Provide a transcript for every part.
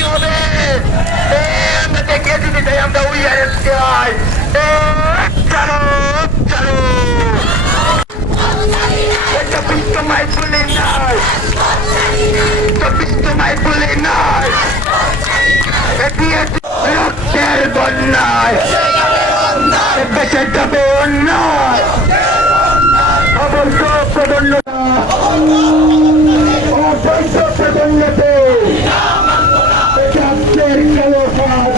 তৈরি হবে। আমরা দেখে দিতে চাই, আমরা উইয়ারের চাই। চলো চলো, চব্বিশ মাইল বলে নয়, চব্বিশ মাইল বলে নয়, রক্তের বন্যায় বেঁচে যাবে অন্যায়, অবৈধ প্রদন্যতা, অবৈধ প্রদন্যতে চাষের কালো হাত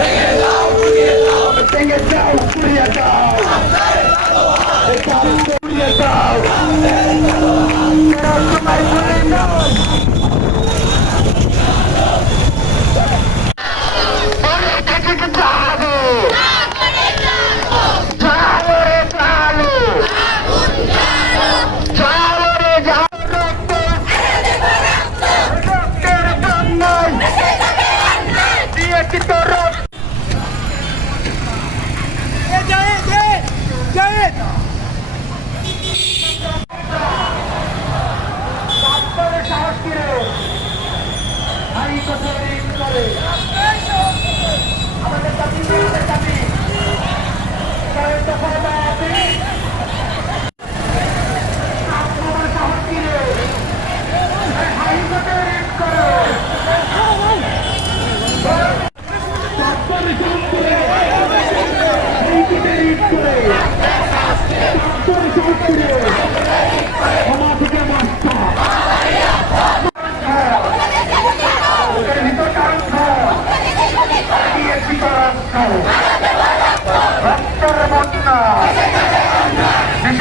ভেঙে যাও, পুড়িয়ে যাও, পুড়িয়ে যাও, তোমায় বলে নয়।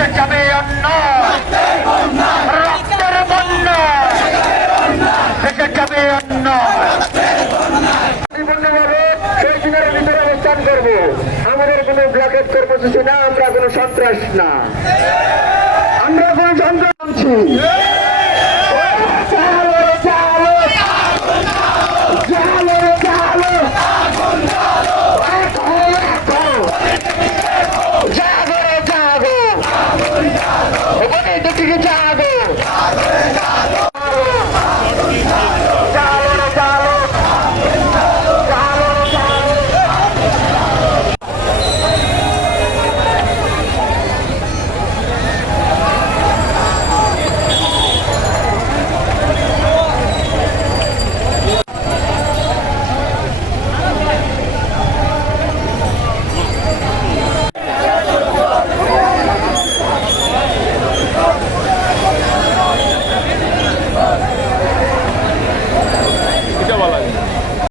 দেশে যাবে অন্য রক্তের বন্যা, দেশে যাবে অন্য। সেই দিনের ভিতরে অবস্থান করবো। আমাদের কোনো ব্লকেট কর্মসূচি না, আমরা কোনো সন্ত্রাস না, আমরা কোনো সন্ত্রাস।